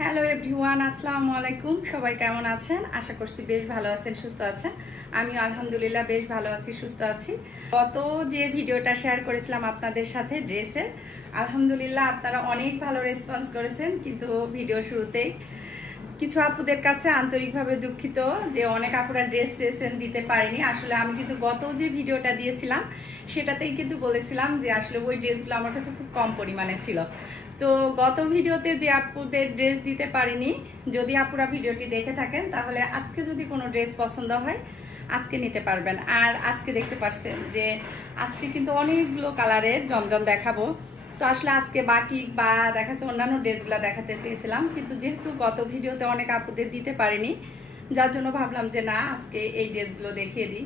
Hello everyone, আসসালামু আলাইকুম। সবাই কেমন আছেন? আশা করছি বেশ ভালো আছেন, সুস্থ আছেন। আমি আলহামদুলিল্লাহ বেশ ভালো আছি, সুস্থ আছি। গত যে ভিডিওটা শেয়ার করেছিলাম আপনাদের সাথে ড্রেসের, আলহামদুলিল্লাহ আপনারা অনেক ভালো রেসপন্স করেছেন, কিন্তু ভিডিও শুরুতেই কিছু আপুদের কাছে আন্তরিকভাবে দুঃখিত যে অনেক আপুরা ড্রেস চেয়েছেন, দিতে পারিনি। আসলে আমি কিন্তু গত যে ভিডিওটা দিয়েছিলাম সেটাতেই কিন্তু বলেছিলাম যে আসলে ওই ড্রেসগুলো আমার কাছে খুব কম পরিমাণে ছিল। তো গত ভিডিওতে যে আপুদের ড্রেস দিতে পারিনি, যদি আপুরা ভিডিওটি দেখে থাকেন তাহলে আজকে যদি কোনো ড্রেস পছন্দ হয় আজকে নিতে পারবেন। আর আজকে দেখতে পাচ্ছেন যে আজকে কিন্তু অনেকগুলো কালারের জমজম দেখাবো। তো আসলে আজকে বাটিক বা দেখাচ্ছে অন্যান্য ড্রেসগুলো দেখাতে চেয়েছিলাম, কিন্তু যেহেতু গত ভিডিওতে অনেক আপুদের দিতে পারিনি, যার জন্য ভাবলাম যে না, আজকে এই ড্রেসগুলো দেখিয়ে দিই।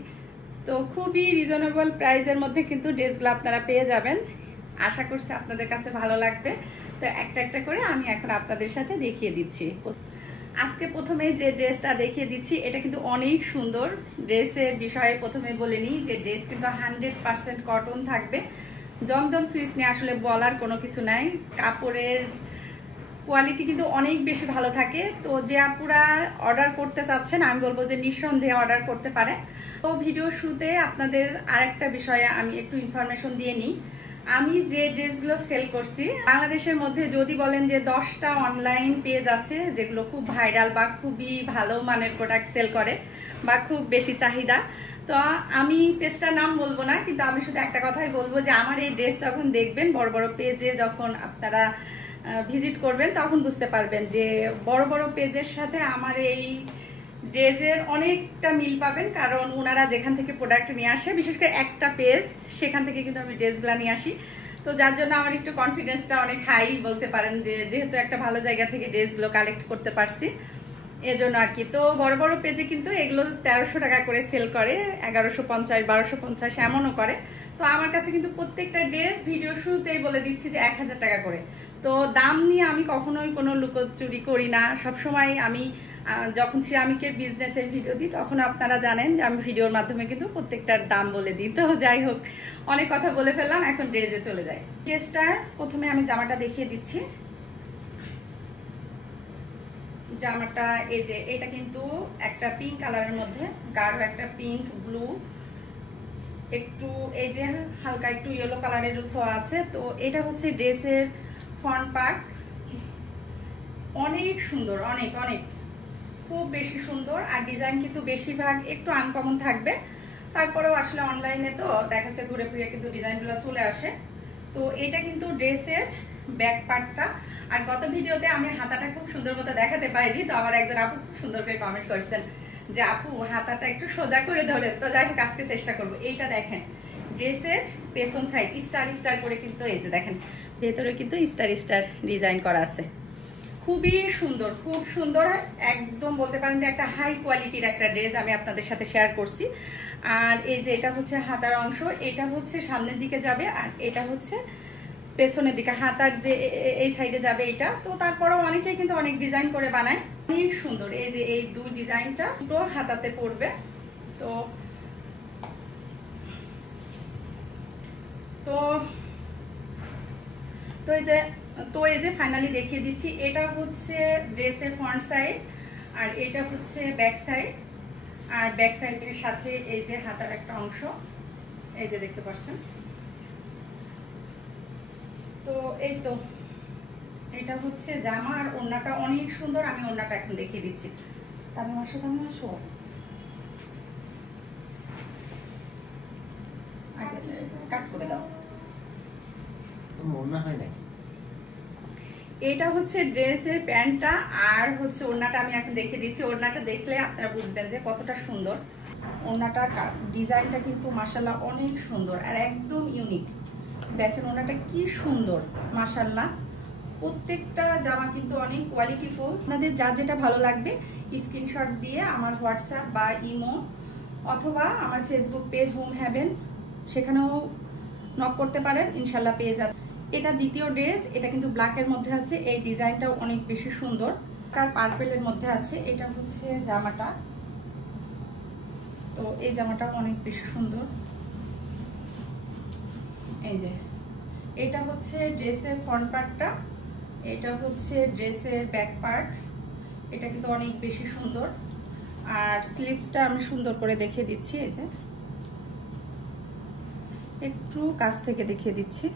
তো খুবই রিজনেবল প্রাইসের মধ্যে কিন্তু ড্রেসগুলো আপনারা পেয়ে যাবেন। আশা করছি আপনাদের কাছে ভালো লাগবে। তো একটা একটা করে আমি এখন আপনাদের সাথে দেখিয়ে দিচ্ছি। আজকে প্রথমে যে ড্রেসটা দেখিয়ে দিচ্ছি এটা কিন্তু অনেক সুন্দর। ড্রেসের বিষয়ে প্রথমে বলে নিই যে ড্রেস কিন্তু 100% কটন থাকবে। জমজম সুইচ নিয়ে আসলে বলার কোনো কিছু নাই। কাপড়ের কোয়ালিটি কিন্তু অনেক বেশি ভালো থাকে। তো যে আপুরা অর্ডার করতে চাচ্ছেন আমি বলবো যে নিঃসন্দেহে অর্ডার করতে পারে। তো ভিডিও শুরুতে আপনাদের আরেকটা বিষয়ে আমি একটু ইনফরমেশন দিয়ে নিই। আমি যে ড্রেসগুলো সেল করছি বাংলাদেশের মধ্যে যদি বলেন যে 10টা অনলাইন পেজ আছে যেগুলো খুব ভাইরাল বা খুবই ভালো মানের প্রোডাক্ট সেল করে বা খুব বেশি চাহিদা, তো আমি পেজটার নাম বলবো না, কিন্তু আমি শুধু একটা কথাই বলবো যে আমার এই ড্রেস যখন দেখবেন বড় বড় পেজে যখন আপনারা ভিজিট করবেন তখন বুঝতে পারবেন যে বড় বড় পেজের সাথে আমার এই ড্রেসের অনেকটা মিল পাবেন। কারণ ওনারা যেখান থেকে প্রোডাক্ট নিয়ে আসে, বিশেষ করে একটা পেজ, সেখান থেকে কিন্তু আমি ড্রেসগুলো নিয়ে আসি। তো যার জন্য আমার একটু কনফিডেন্সটা অনেক হাই বলতে পারেন, যে যেহেতু একটা ভালো জায়গা থেকে ড্রেসগুলো কালেক্ট করতে পারছি এজন্য আর কি। তো বড় বড় পেজে কিন্তু এগুলো 1300 টাকা করে সেল করে, 1150, 1250 এমনও করে। তো আমার কাছে কিন্তু প্রত্যেকটা ড্রেস ভিডিও শুরুতেই বলে দিচ্ছি যে 1000 টাকা করে। তো দাম নিয়ে আমি কখনোই কোনো লুকোচুরি করি না। সবসময় আমি যখন সিরামিকের বিজনেসের ভিডিও দিই তখন আপনারা জানেন যে আমি ভিডিওর মাধ্যমে কিন্তু প্রত্যেকটার দাম বলে দিই। তো যাই হোক, অনেক কথা বলে ফেললাম, এখন ড্রেসে চলে যাই। ড্রেসটার প্রথমে আমি জামাটা দেখিয়ে দিচ্ছি। জামাটা এই যে এটা কিন্তু একটা পিঙ্ক কালারের মধ্যে, গাঢ় একটা পিঙ্ক, ব্লু, একটু এই যে হালকা একটু ইয়েলো কালারের ছোঁয়া আছে। তো এটা হচ্ছে ড্রেসের ফ্রন্ট পার্ট। অনেক সুন্দর, অনেক অনেক খুব বেশি সুন্দর। আর ডিজাইন কিন্তু বেশিরভাগ একটু আনকমন থাকবে, তারপরেও আসলে অনলাইনে তো দেখাচ্ছে ঘুরে ফিরে কিন্তু ডিজাইনগুলো চলে আসে। তো এটা কিন্তু ড্রেসের ব্যাক পার্টটা। আর গত ভিডিওতে আমি হাতাটা খুব সুন্দর মতো দেখাতে পারিনি, তো আমার একজন আপু খুব সুন্দর করে কমেন্ট করেছেন যে আপু হাতাটা একটু সোজা করে ধরে। তো যাই হোক, আজকে চেষ্টা করবো। এইটা দেখেন ড্রেসের পেছন সাইড স্টার স্টার করে কিন্তু এই যে দেখেন ভেতরে কিন্তু স্টার স্টার ডিজাইন করা আছে। খুবই সুন্দর, খুব সুন্দর, একদম বলতে পারেন যে একটা হাই কোয়ালিটির একটা ড্রেস আমি আপনাদের সাথে শেয়ার করছি। আর এই যে এটা হচ্ছে হাতার অংশ, এটা হচ্ছে সামনের দিকে যাবে আর এটা হচ্ছে পেছনের দিকে, হাতার যে এই সাইডে যাবে এটা। তো তারপরেও অনেকেই কিন্তু অনেক ডিজাইন করে বানায়, অনেক সুন্দর। এই যে এই দুই ডিজাইনটা দুটো হাতাতে পড়বে। তো তো তো এই যে ফাইনালি দেখিয়ে দিচ্ছি। এটা হচ্ছে ড্রেসের ফ্রন্ট সাইড আর এটা হচ্ছে ব্যাক সাইড। আর ব্যাক সাইডের সাথে এই যে হাতার একটা অংশ এই যে দেখতে পাচ্ছেন। তো এই তো এটা হচ্ছে জামা। আর ওড়নাটা অনেক সুন্দর, আমি ওড়নাটা এখন দেখিয়ে দিচ্ছি। তারপর আসো কাট করে দাও। এটা হচ্ছে ড্রেসের প্যান্টটা আর হচ্ছে ওড়নাটা আমি এখন দেখিয়ে দিচ্ছি। ওড়নাটা দেখলে আপনারা বুঝবেন যে কতটা সুন্দর। ওড়নাটার ডিজাইনটা কিন্তু মাশাআল্লাহ অনেক সুন্দর আর একদম ইউনিক। দেখেন ওড়নাটা কি সুন্দর মাশাআল্লাহ। প্রত্যেকটা জামা কিন্তু অনেক কোয়ালিটিফুল। আপনাদের যার যেটা ভালো লাগবে স্ক্রিনশট দিয়ে আমার হোয়াটসঅ্যাপ বা ইমো অথবা আমার ফেসবুক পেজ হোম হ্যাভেন, সেখানেও নক করতে পারেন, ইনশাল্লাহ পেয়ে যাবেন। এটা দ্বিতীয় ড্রেস, এটা কিন্তু ব্ল্যাকের মধ্যে আছে। এই ডিজাইনটাও অনেক বেশি সুন্দর, কার পার্পেলের মধ্যে আছে। এটা হচ্ছে জামাটা। তো এই জামাটাও অনেক বেশি সুন্দর। এই যে এটা হচ্ছে ড্রেসের ফ্রন্ট পার্টটা এটা হচ্ছে ড্রেসের ব্যাক পার্ট, এটা কিন্তু অনেক বেশি সুন্দর। আর স্লিভসটা আমি সুন্দর করে দেখিয়ে দিচ্ছি, এই যে একটু কাছ থেকে দেখিয়ে দিচ্ছি।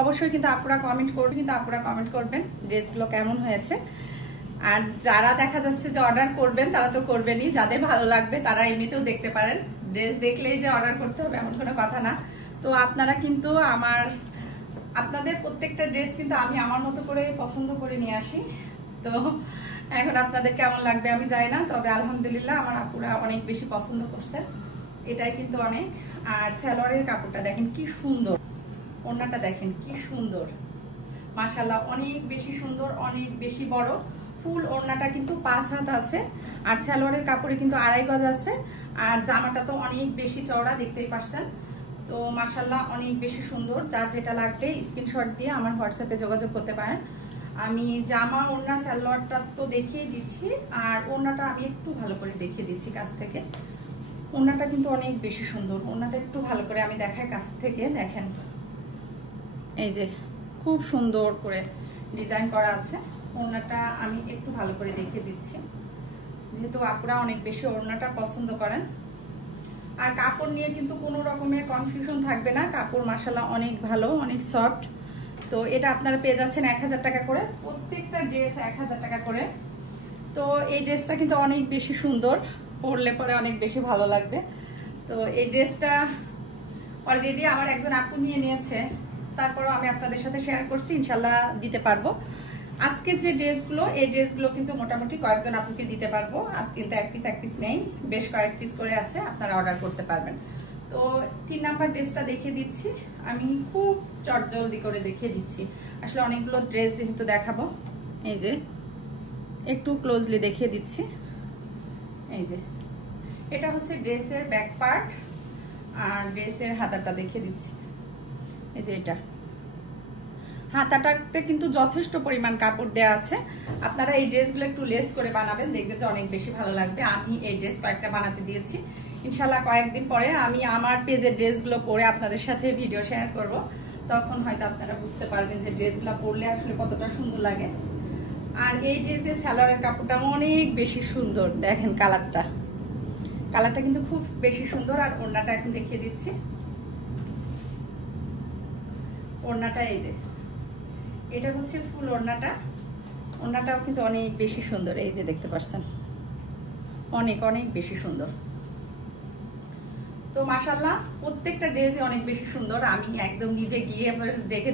অবশ্যই কিন্তু আপনারা কমেন্ট করবেন ড্রেসগুলো কেমন হয়েছে। আর যারা দেখা যাচ্ছে যে অর্ডার করবেন তারা তো করবেনই, যাদের ভালো লাগবে তারা এমনিতেও দেখতে পারেন। ড্রেস দেখলেই যে অর্ডার করতে হবে এমন কোনো কথা না। তো আপনারা কিন্তু আপনাদের প্রত্যেকটা ড্রেস কিন্তু আমি আমার মতো করে পছন্দ করে নিয়ে আসি। তো এখন আপনাদের কেমন লাগবে আমি জানি না, তবে আলহামদুলিল্লাহ আমার আপুরা অনেক বেশি পছন্দ করছেন, এটাই কিন্তু অনেক। আর সালোয়ারের কাপড়টা দেখেন কি সুন্দর, ওড়নাটা দেখেন কি সুন্দর, মাশাআল্লাহ অনেক বেশি সুন্দর, অনেক বেশি বড়। ফুল ওড়নাটা কিন্তু 5 হাত আছে, আর সালোয়ারের কাপড়ে কিন্তু 2.5 গজ আছে। আর জামাটা তো অনেক বেশি চওড়া, দেখতেই পারছেন। তো মাশাআল্লাহ অনেক বেশি সুন্দর। যার যেটা লাগবে স্ক্রিনশট দিয়ে আমার হোয়াটসঅ্যাপে যোগাযোগ করতে পারেন। আমি জামা ওড়না সালোয়ারটা তো দেখিয়ে দিচ্ছি, আর ওড়নাটা আমি একটু ভালো করে দেখিয়ে দিচ্ছি কাছ থেকে। ওড়নাটা কিন্তু অনেক বেশি সুন্দর, ওড়নাটা একটু ভালো করে আমি দেখাই কাছ থেকে। দেখেন এই যে খুব সুন্দর করে ডিজাইন করা আছে। ওড়নাটা আমি একটু ভালো করে দেখিয়ে দিচ্ছি, যেহেতু আপুরা অনেক বেশি ওড়নাটা পছন্দ করেন। আর কাপড় নিয়ে কিন্তু কোনো রকমের কনফিউশন থাকবে না, কাপড় মাশাআল্লাহ অনেক ভালো, অনেক সফট। তো এটা আপনারা পেয়ে যাচ্ছেন 1000 টাকা করে, প্রত্যেকটা ড্রেস 1000 টাকা করে। তো এই ড্রেসটা কিন্তু অনেক বেশি সুন্দর, পরলে পরে অনেক বেশি ভালো লাগবে। তো এই ড্রেসটা অলরেডি আমার একজন আপু নিয়ে নিয়েছে, তারপরও আমি আপনাদের সাথে শেয়ার করছি, ইনশাল্লাহ দিতে পারবো। আজকের যে ড্রেসগুলো, এই ড্রেসগুলো কিন্তু মোটামুটি কয়েকজন আপুকে দিতে পারবো। আজ কিন্তু এক পিস নেই, বেশ কয়েক পিস করে আছে, আপনারা অর্ডার করতে পারবেন। তো 3 নাম্বার ড্রেসটা দেখিয়ে দিচ্ছি, আমি খুব চটজলদি করে দেখিয়ে দিচ্ছি, আসলে অনেকগুলো ড্রেস যেহেতু দেখাবো। এই যে একটু ক্লোজলি দেখিয়ে দিচ্ছি, এই যে এটা হচ্ছে ড্রেসের ব্যাক পার্ট, আর ড্রেসের হাতাটা দেখিয়ে দিচ্ছি। এই যে এটা হাতাটাতে কিন্তু যথেষ্ট পরিমাণ কাপড় দেওয়া আছে। আপনারা এই ড্রেসগুলো একটু লেস করে বানাবেন, দেখবেন যে অনেক বেশি ভালো লাগবে। আমি এই ড্রেস কয়েকটা বানাতে দিয়েছি, ইনশাল্লাহ কয়েকদিন পরে আমি আমার পেজের ড্রেসগুলো পরে আপনাদের সাথে ভিডিও শেয়ার করব, তখন হয়তো আপনারা বুঝতে পারবেন যে ড্রেসগুলো পরলে আসলে কতটা সুন্দর লাগে। আর এই ড্রেসের সালোয়ারের কাপড়টা অনেক বেশি সুন্দর, দেখেন কালারটা কিন্তু খুব বেশি সুন্দর। আর ওড়নাটা এখন দেখিয়ে দিচ্ছি, ওড়নাটা এই যে এটা হচ্ছে ফুল ওড়নাটাও কিন্তু অনেক বেশি সুন্দর, এই যে দেখতে পাচ্ছেন অনেক বেশি সুন্দর। তো মাশাআল্লাহ প্রত্যেকটা ড্রেসই অনেক বেশি সুন্দর, আমি একদম নিজে গিয়ে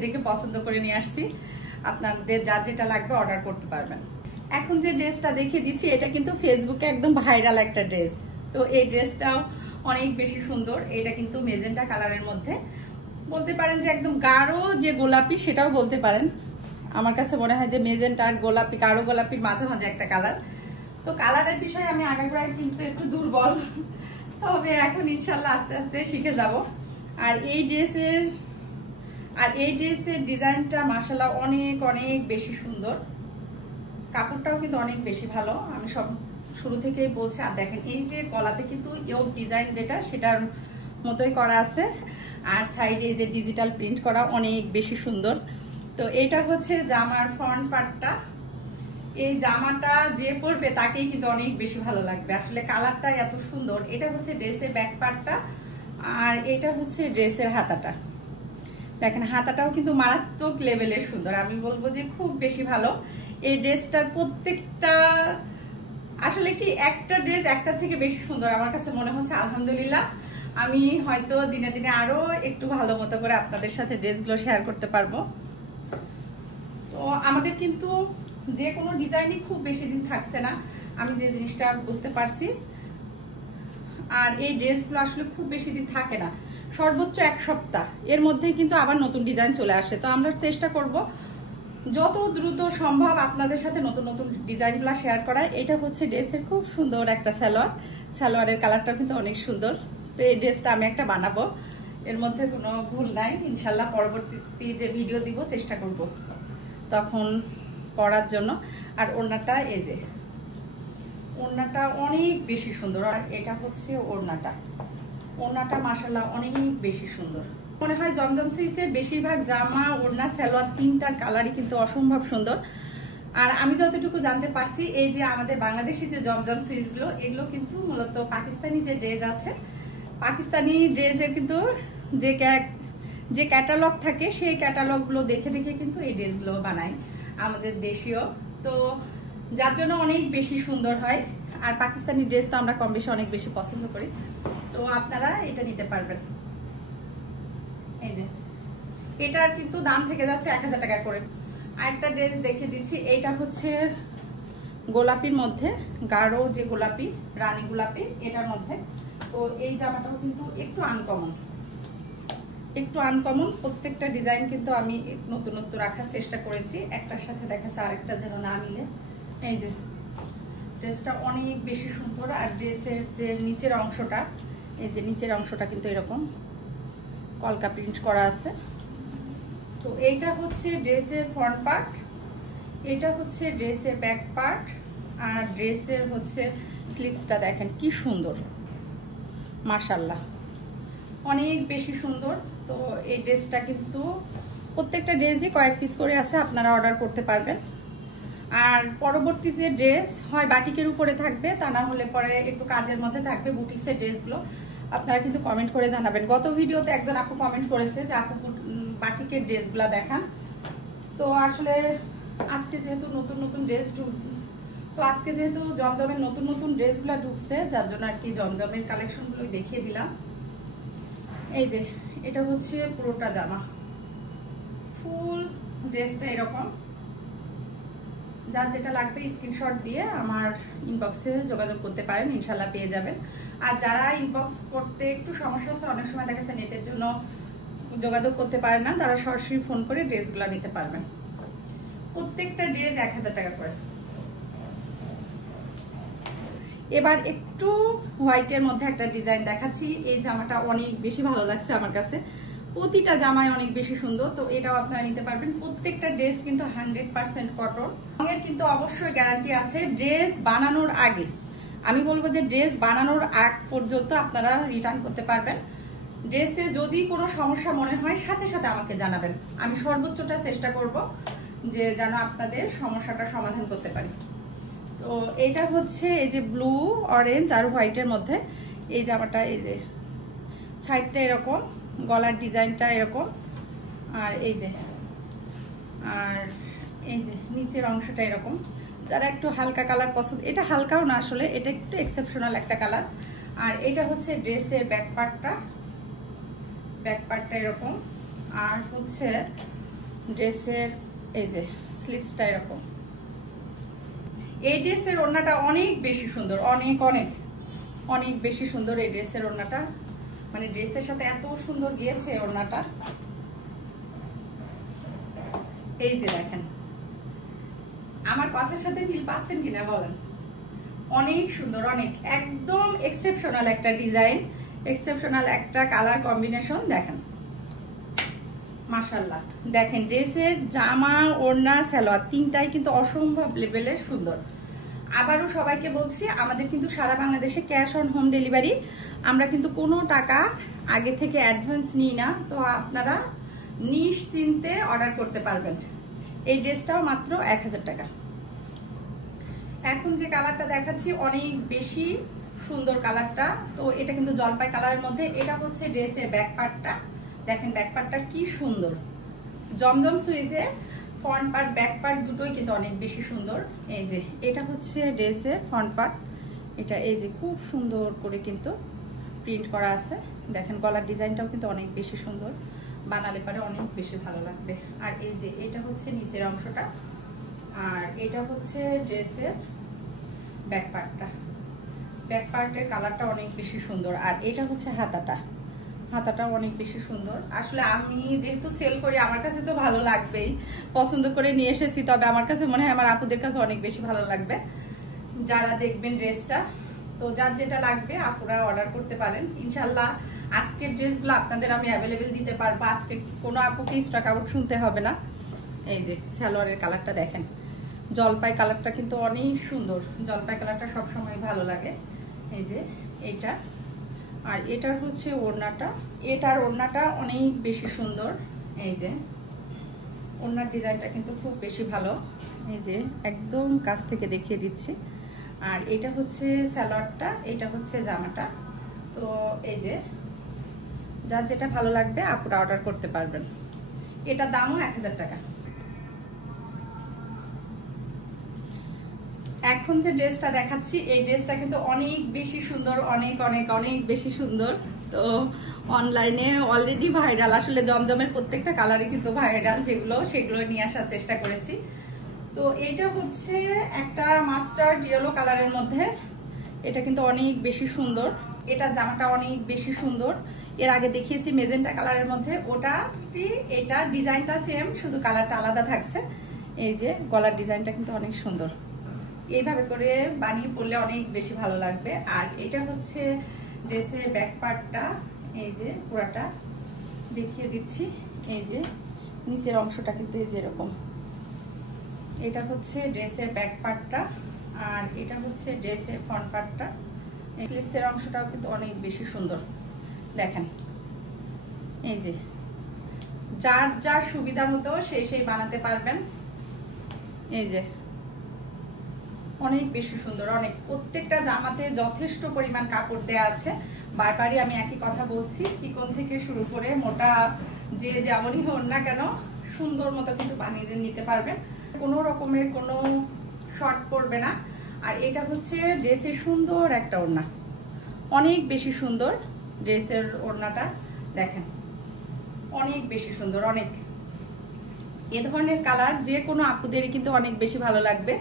দেখে পছন্দ করে নিয়ে আসছি। আপনাদের যার যেটা লাগবে অর্ডার করতে পারবেন। এখন যে ড্রেসটা দেখিয়ে দিচ্ছি এটা কিন্তু ফেসবুকে একদম ভাইরাল একটা ড্রেস। তো এই ড্রেসটাও অনেক বেশি সুন্দর, এটা কিন্তু মেজেন্টা কালারের মধ্যে, বলতে পারেন যে একদম গাঢ় যে গোলাপি সেটাও বলতে পারেন। আমার কাছে মনে হয় যে মেজেন্টা আর গোলাপি, গাঢ় গোলাপির মাঝামাঝি একটা কালার। তো কালারের বিষয়ে আমি আগাগোড়ায় কিন্তু একটু দুর্বল, তবে এখন ইনশাল্লাহ আস্তে আস্তে শিখে যাব। আর এই ড্রেসের ডিজাইনটা মাশাআল্লাহ অনেক বেশি সুন্দর, কাপড়টাও কিন্তু অনেক বেশি ভালো, আমি সব শুরু থেকেই বলছি। আর দেখেন এই যে গলাতে কিন্তু ইয়োগ ডিজাইন যেটা সেটার মতোই করা আছে, আর সাইডে যে ডিজিটাল প্রিন্ট করা অনেক বেশি সুন্দর। তো এটা হচ্ছে জামার ফ্রন্ট পার্টটা, এই জামাটা যে পরবে তাকেই কিন্তু অনেক বেশি ভালো লাগবে, আসলে কালারটা এত সুন্দর। এটা হচ্ছে ড্রেসের ব্যাক পার্টটা, আর এটা হচ্ছে ড্রেসের হাতাটা। দেখেন হাতাটাও কিন্তু মারাত্মক লেভেলের সুন্দর, আমি বলবো যে খুব বেশি ভালো। এই ড্রেসটার প্রত্যেকটা আসলে কি একটা ড্রেস একটা থেকে বেশি সুন্দর আমার কাছে মনে হচ্ছে। আলহামদুলিল্লাহ আমি হয়তো দিনে দিনে আরো একটু ভালো মতো করে আপনাদের সাথে ড্রেসগুলো শেয়ার করতে পারবো। তো আমাদের কিন্তু যে কোনো ডিজাইনই খুব বেশি দিন থাকছে না, আমি যে জিনিসটা বুঝতে পারছি। আর এই ড্রেসগুলো আসলে খুব বেশি দিন থাকে না, সর্বোচ্চ 1 সপ্তাহ, এর মধ্যেই কিন্তু আবার নতুন ডিজাইন চলে আসে। তো আমরা চেষ্টা করব যত দ্রুত সম্ভব আপনাদের সাথে নতুন ডিজাইনগুলো শেয়ার করার। এটা হচ্ছে ড্রেসের খুব সুন্দর একটা সালোয়ারের কালারটা কিন্তু অনেক সুন্দর। তো এই ড্রেসটা আমি একটা বানাবো, এর মধ্যে কোনো ভুল নাই, ইনশাল্লাহ পরবর্তী যে ভিডিও দিব চেষ্টা করব তখন পরার জন্য। আর ওড়নাটা এই যে ওড়নাটা অনেক বেশি সুন্দর, আর এটা হচ্ছে ওড়নাটা মাশাআল্লাহ অনেক বেশি সুন্দর। মনে হয় জমজম সুইচের বেশিরভাগ জামা ওড়না সালোয়ার তিনটার কালারই কিন্তু অসম্ভব সুন্দর। আর আমি যতটুকু জানতে পারছি এই যে আমাদের বাংলাদেশি যে জমজম সুইচগুলো এগুলো কিন্তু মূলত পাকিস্তানি যে ড্রেস আছে, পাকিস্তানি ড্রেসের কিন্তু যে ক্যাটালগ থাকে সেই ক্যাটালগুলো দেখে দেখে কিন্তু এই ড্রেসগুলো বানায় আমাদের দেশীয়, তো যার জন্য অনেক বেশি সুন্দর হয়। আর পাকিস্তানি ড্রেস তো আমরা কম বেশি অনেক বেশি পছন্দ করি, তো আপনারা এটা নিতে পারবেন। এই যে এটার কিন্তু দাম থেকে যাচ্ছে 1000 টাকা করে। আরেকটা ড্রেস দেখিয়ে দিচ্ছি, এইটা হচ্ছে গোলাপির মধ্যে, গাঢ় যে গোলাপি, রানী গোলাপি, এটার মধ্যে। তো এই জামাটাও কিন্তু একটু আনকমন, প্রত্যেকটা ডিজাইন কিন্তু আমি নতুন রাখার চেষ্টা করেছি, একটার সাথে দেখাচ্ছে আরেকটা যেন না মিলে। এই যে ড্রেসটা অনেক বেশি সুন্দর। আর ড্রেসের যে নিচের অংশটা, এই যে নিচের অংশটা কিন্তু এরকম কলকা প্রিন্ট করা আছে। তো এইটা হচ্ছে ড্রেসের ফ্রন্ট পার্ট, এটা হচ্ছে ড্রেসের ব্যাক পার্ট, আর ড্রেসের হচ্ছে স্লিভসটা দেখেন কি সুন্দর, মাশাআল্লাহ অনেক বেশি সুন্দর। তো এই ড্রেসটা কিন্তু প্রত্যেকটা ড্রেসই কয়েক পিস করে আছে, আপনারা অর্ডার করতে পারবেন। আর পরবর্তী যে ড্রেস হয় বাটিকের উপরে থাকবে, তা না হলে পরে একটু কাজের মধ্যে থাকবে বুটিক্সের ড্রেসগুলো, আপনারা কিন্তু কমেন্ট করে জানাবেন। গত ভিডিওতে একজন আপু কমেন্ট করেছে যে আপু বাটিকের ড্রেসগুলো দেখান। তো আসলে আজকে যেহেতু নতুন ড্রেস আজকে যেহেতু জমজমের নতুন ড্রেসগুলো ঢুকছে, যার জন্য আর কি জমজমের কালেকশনগুলো দেখিয়ে দিলাম। এই যে এটা হচ্ছে পুরোটা জামা, ফুল ড্রেসটা এরকম। যার যেটা লাগবে স্ক্রিনশট দিয়ে আমার ইনবক্সে যোগাযোগ করতে পারেন, ইনশাল্লাহ পেয়ে যাবেন। আর যারা ইনবক্স করতে একটু সমস্যা হচ্ছে, অনেক সময় দেখা যাচ্ছে নেটের জন্য যোগাযোগ করতে পারেন না, তারা সরাসরি ফোন করে ড্রেসগুলো নিতে পারবেন। প্রত্যেকটা ড্রেস 1000 টাকা করে। এবার একটু হোয়াইটের মধ্যে একটা ডিজাইন দেখাচ্ছি। এই জামাটা অনেক বেশি ভালো লাগছে আমার কাছে, প্রতিটা জামায় অনেক বেশি সুন্দর। তো এটাও আপনারা নিতে পারবেন। প্রত্যেকটা ড্রেস কিন্তু 100% কটন, রঙের কিন্তু অবশ্যই গ্যারান্টি আছে। ড্রেস বানানোর আগে, আমি বলবো যে ড্রেস বানানোর আগ পর্যন্ত আপনারা রিটার্ন করতে পারবেন। ড্রেসে যদি কোনো সমস্যা মনে হয় সাথে সাথে আমাকে জানাবেন, আমি সর্বোচ্চটা চেষ্টা করব যে যেন আপনাদের সমস্যাটা সমাধান করতে পারি। তো এইটা হচ্ছে এই যে ব্লু, অরেঞ্জ আর হোয়াইটের মধ্যে এই জামাটা। এই যে সাইডটা এরকম, গলার ডিজাইনটা এরকম, আর এই যে নিচের অংশটা এরকম। যারা একটু হালকা কালার পছন্দ, এটা হালকাও না আসলে, এটা একটু এক্সেপশনাল একটা কালার। আর এটা হচ্ছে ড্রেসের ব্যাক পার্টটা এরকম, আর হচ্ছে ড্রেসের এই যে স্লিভসটা এরকম। এই ড্রেসের ওড়নাটা অনেক বেশি সুন্দর, অনেক বেশি সুন্দর এই ড্রেসের ওড়নাটা, মানে ড্রেসের সাথে এত সুন্দর গিয়েছে ওড়নাটা। এই যে দেখেন, আমার কথার সাথে মিল পাচ্ছেন কিনা বলেন? অনেক সুন্দর, একদম এক্সেপশনাল একটা ডিজাইন, এক্সেপশনাল একটা কালার কম্বিনেশন। দেখেন মাশাআল্লাহ, দেখেন ড্রেসের জামা ওড়না সালোয়ার তিনটাই কিন্তু অসম্ভব লেভেলের সুন্দর। আবারও সবাইকে বলছি, আমাদের কিন্তু সারা বাংলাদেশে ক্যাশ অন হোম ডেলিভারি, আমরা কিন্তু কোনো টাকা আগে থেকে অ্যাডভান্স নিই না। তো আপনারা নিশ্চিন্তে অর্ডার করতে পারবেন। এই ড্রেসটাও মাত্র 1000 টাকা। এখন যে কালারটা দেখাচ্ছি অনেক বেশি সুন্দর কালারটা, তো এটা কিন্তু জলপাই কালারের মধ্যে। এটা হচ্ছে ড্রেসের ব্যাক পার্টটা, দেখেন ব্যাক পার্টটা কি সুন্দর। জমজম সুইচে ফ্রন্ট পার্ট ব্যাক পার্ট দুটোই কিন্তু অনেক বেশি সুন্দর। এই যে এটা হচ্ছে ড্রেসের ফ্রন্ট পার্ট, এটা এই যে খুব সুন্দর করে কিন্তু প্রিন্ট করা আছে। দেখেন গলার ডিজাইনটাও কিন্তু অনেক বেশি সুন্দর, বানালে পরে অনেক বেশি ভালো লাগবে। আর এই যে এটা হচ্ছে নিচের অংশটা, আর এটা হচ্ছে ড্রেসের ব্যাক পার্টের কালারটা অনেক বেশি সুন্দর। আর এটা হচ্ছে হাতাটাও অনেক বেশি সুন্দর। আসলে আমি যেহেতু সেল করি, আমার কাছে তো ভালো লাগবেই, পছন্দ করে নিয়ে এসেছি। তবে আমার কাছে মনে হয় আমার আপুদের কাছে অনেক বেশি ভালো লাগবে যারা দেখবেন ড্রেসটা। তো যার যেটা লাগবে আপুরা অর্ডার করতে পারেন। ইনশাল্লাহ আজকের ড্রেসগুলো আপনাদের আমি অ্যাভেলেবেল দিতে পারবো, আজকে কোনো আপুকে স্টক আউট শুনতে হবে না। এই যে সালোয়ারের কালারটা দেখেন, জলপাই কালারটা কিন্তু অনেক সুন্দর, জলপাই কালারটা সবসময় ভালো লাগে। এই যে এইটা, আর এটার হচ্ছে ওড়নাটা, এটার ওড়নাটা অনেক বেশি সুন্দর। এই যে ওড়নার ডিজাইনটা কিন্তু খুব বেশি ভালো, এই যে একদম কাছ থেকে দেখিয়ে দিচ্ছি। আর এটা হচ্ছে সালোয়ারটা, এটা হচ্ছে জামাটা। তো এই যে যার যেটা ভালো লাগবে আপুরা অর্ডার করতে পারবেন। এটা দামও 1000 টাকা। এখন যে ড্রেসটা দেখাচ্ছি এই ড্রেসটা কিন্তু অনেক বেশি সুন্দর, অনেক অনেক অনেক বেশি সুন্দর। তো অনলাইনে অলরেডি ভাইরাল, আসলে জমজমের প্রত্যেকটা কালারই কিন্তু ভাইরাল, সেগুলো নিয়ে আসার চেষ্টা করেছি। তো এটা হচ্ছে একটা মাস্টার্ড ইয়েলো কালারের মধ্যে, এটা কিন্তু অনেক বেশি সুন্দর। এটা জামাটা অনেক বেশি সুন্দর। এর আগে দেখিয়েছি মেজেন্টা কালারের মধ্যে, এটা ডিজাইনটা সেম, শুধু কালারটা আলাদা থাকছে। এই যে গলার ডিজাইনটা কিন্তু অনেক সুন্দর, এইভাবে করে বানিয়ে পরলে অনেক বেশি ভালো লাগবে। আর এটা হচ্ছে ড্রেসের ব্যাক পার্টটা, এই যে পুরাটা দেখিয়ে দিচ্ছি। এই যে নিচের অংশটা কিন্তু এই যে এরকম, এটা হচ্ছে ড্রেসের ব্যাক পার্টটা। আর এটা হচ্ছে ড্রেসের ফ্রন্ট পার্টটা। স্লিপসের অংশটাও কিন্তু অনেক বেশি সুন্দর, দেখেন। এই যে যার যার সুবিধা মতো সেই বানাতে পারবেন। এই যে অনেক বেশি সুন্দর, অনেক। প্রত্যেকটা জামাতে যথেষ্ট পরিমাণ কাপড় দেয়া আছে। বারবারই আমি একই কথা বলছি, চিকন থেকে শুরু করে মোটা যে যেমনই হোক না কেন সুন্দর মতো কিন্তু বানিয়ে নিতে পারবেন, কোনো রকমের কোনো শর্ট পড়বে না। আর এটা হচ্ছে ড্রেসের সুন্দর একটা ওড়না, অনেক বেশি সুন্দর ড্রেসের ওড়নাটা, দেখেন অনেক বেশি সুন্দর, অনেক। এ ধরনের কালার যে কোনো আপুদেরই কিন্তু অনেক বেশি ভালো লাগবে।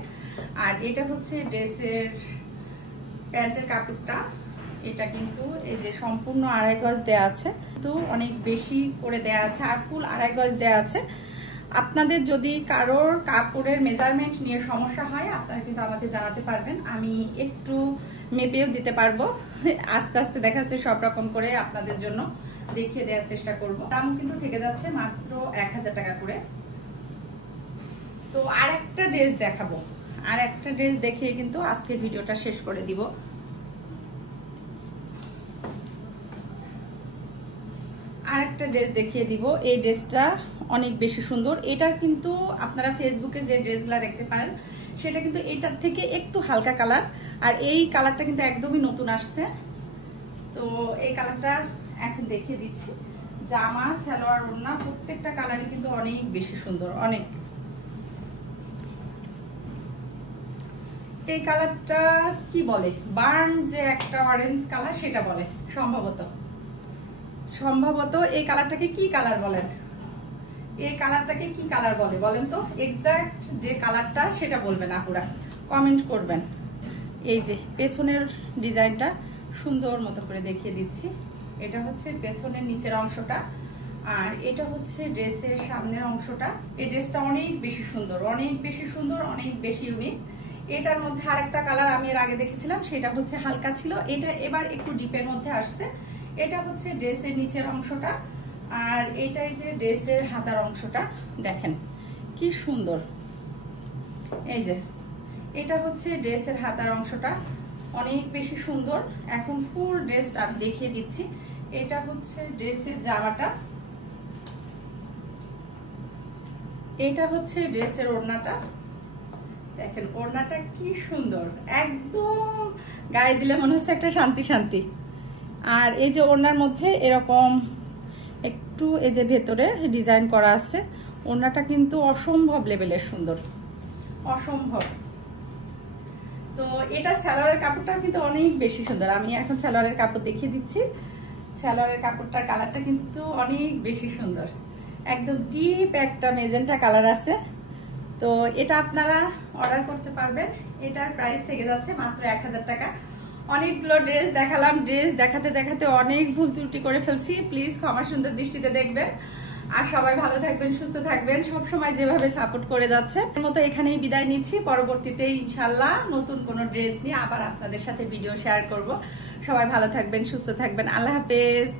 আর এটা হচ্ছে ড্রেসের প্যান্টের কাপড়টা, এটা কিন্তু এই যে সম্পূর্ণ 2.5 গজ দেয়া আছে, তো অনেক বেশি করে দেয়া আছে, আর ফুল 2.5 গজ দেয়া আছে। আপনাদের যদি কারোর কাপড়ের মেজারমেন্ট নিয়ে সমস্যা হয় আপনারা কিন্তু আমাকে জানাতে পারবেন, আমি একটু মেপেও দিতে পারবো। আস্তে আস্তে দেখা যাচ্ছে সব রকম করে আপনাদের জন্য দেখিয়ে দেওয়ার চেষ্টা করব। দাম কিন্তু থেকে যাচ্ছে মাত্র 1000 টাকা করে। তো আর একটা ড্রেস দেখাবো, আর একটা ড্রেস দেখিয়ে কিন্তু আজকের ভিডিওটা শেষ করে দিব। আর একটা ড্রেস দেখিয়ে দিব, এই ড্রেসটা অনেক বেশি সুন্দর। এটার কিন্তু আপনারা ফেসবুকে যে ড্রেসগুলো দেখতে পারেন সেটা কিন্তু এটার থেকে একটু হালকা কালার, আর এই কালারটা কিন্তু একদমই নতুন আসছে। তো এই কালারটা এখন দেখিয়ে দিচ্ছি। জামা, সালোয়ার, ওড়না প্রত্যেকটা কালারই কিন্তু অনেক বেশি সুন্দর, অনেক। এই কালারটা কি বলে, বার্ন যে একটা অরেঞ্জ কালার সেটা বলে সম্ভবত। এই কালারটাকে কি কালার বলেন, এই কালারটাকে কি কালার বলে বলেন তো? এক্সাক্ট যে কালারটা সেটা বলবেন, আপুরা কমেন্ট করবেন। এই যে পেছনের ডিজাইনটা সুন্দর মতো করে দেখিয়ে দিচ্ছি। এটা হচ্ছে পেছনের নিচের অংশটা, আর এটা হচ্ছে ড্রেসের সামনের অংশটা। এই ড্রেসটা অনেক বেশি সুন্দর, অনেক বেশি সুন্দর, অনেক বেশি ইউনিক। এটার মধ্যে আরেকটা কালার আমি এর আগে দেখেছিলাম, সেটা হচ্ছে হালকা ছিল, এটা এবার একটু ডিপের মধ্যে আসছে। এটা হচ্ছে ড্রেসের নিচের অংশটা, আর এইটাই যে ড্রেসের হাতার অংশটা, দেখেন কি সুন্দর। এই যে এটা হচ্ছে ড্রেসের হাতার অংশটা, অনেক বেশি সুন্দর। এখন ফুল ড্রেসটা আমি দেখিয়ে দিচ্ছি। এটা হচ্ছে ড্রেসের জামাটা, এটা হচ্ছে ড্রেসের ওড়নাটা, দেখেন ওড়নাটা কি সুন্দর, একদম গায়ে দিলে মনে হচ্ছে একটা শান্তি শান্তি। আর এই যে ওড়নার মধ্যে এরকম একটু এই যে ভেতরে ডিজাইন করা আছে, ওড়নাটা কিন্তু অসম্ভব লেভেলের সুন্দর, অসম্ভব। তো এটা সালোয়ারের কাপড়টা কিন্তু অনেক বেশি সুন্দর। আমি এখন সালোয়ারের কাপড় দেখিয়ে দিচ্ছি। সালোয়ারের কাপড়টার কালারটা কিন্তু অনেক বেশি সুন্দর, একদম ডিপ একটা মেজেন্টা কালার আছে। তো এটা আপনারা অর্ডার করতে পারবেন। এটার প্রাইস থেকে যাচ্ছে মাত্র 1000 টাকা। অনেকগুলো ড্রেস দেখালাম, ড্রেস দেখাতে দেখাতে অনেক ভুল ত্রুটি করে ফেলছি, প্লিজ ক্ষমা সুন্দর দৃষ্টিতে দেখবেন। আর সবাই ভালো থাকবেন, সুস্থ থাকবেন, সবসময় যেভাবে সাপোর্ট করে যাচ্ছে। এর মতো এখানেই বিদায় নিচ্ছি। পরবর্তীতে ইনশাল্লাহ নতুন কোনো ড্রেস নিয়ে আবার আপনাদের সাথে ভিডিও শেয়ার করব। সবাই ভালো থাকবেন, সুস্থ থাকবেন, আল্লাহ হাফেজ।